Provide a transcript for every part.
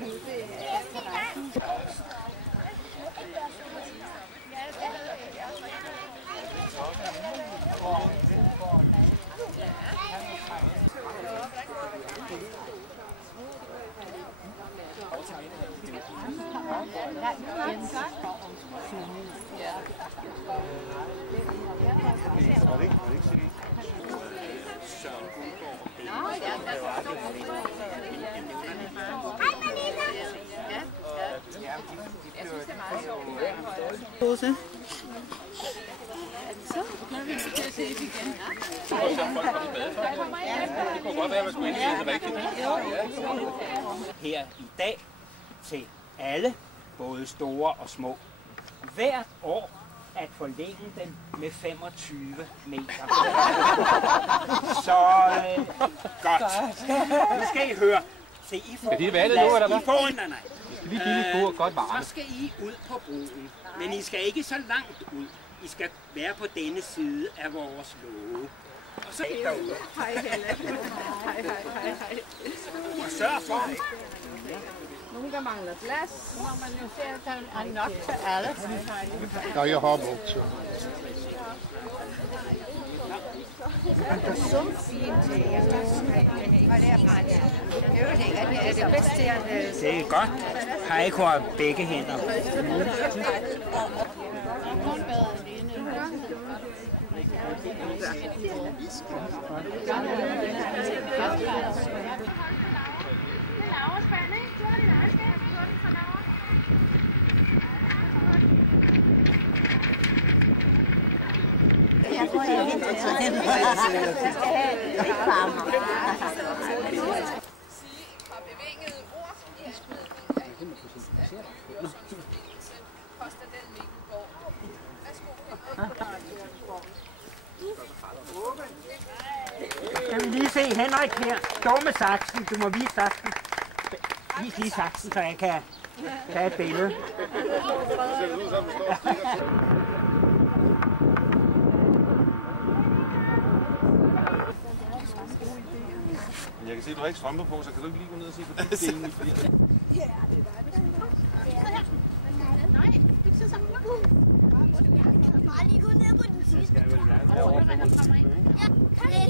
nu. Det er Pose. Så, når vi skal ses igen. Det kunne godt være, at man skulle indlede det rigtigt. Her i dag til alle, både store og små, hvert år at forlænge dem med 25 meter. Så godt. Nu skal I høre. Se, I får, skal de valget nu, eller hvad? I får en, nej. Vi skal lige give lidt godt varme. Så skal I ud på broen. Men I skal ikke så langt ud. I skal være på denne side af vores låge. Og så derude. Hej, Helle. Hej. Og sørg for. Nogen, der mangler glas, må man jo se, at der er nok til alle. Ja, jeg har brugt. Så fint til. Og det er brændende. Det er det bedste, jeg har. Det er godt. Heiko har begge hænder. Jeg tror, jeg er helt til den. Ikke varmer. Sige et par bevingede ord i anledning af Costa del Mikkelborg. Værsgo. Kan vi lige se Henrik her? Stå med saksen. Du må vise saksen. Vis lige saksen, så jeg kan tage et billede. Jeg kan se, at du har ikke strømper på, så kan du ikke lige gå ned og se på de delene? Ja, det var det. Nej, det er så sammen. Bare lige gå ned på den sidste. Ja,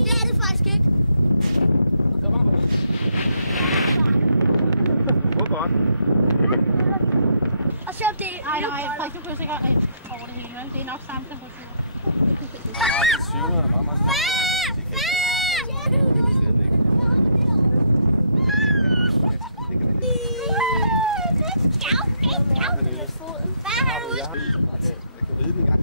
det er det faktisk ikke. Hvor godt. Og så det er Nej, du kan sikkert over det hele. Det er nok samme temperatur. Ja, det syvende er meget, meget Hvad har du? Jeg kan ride den i gang.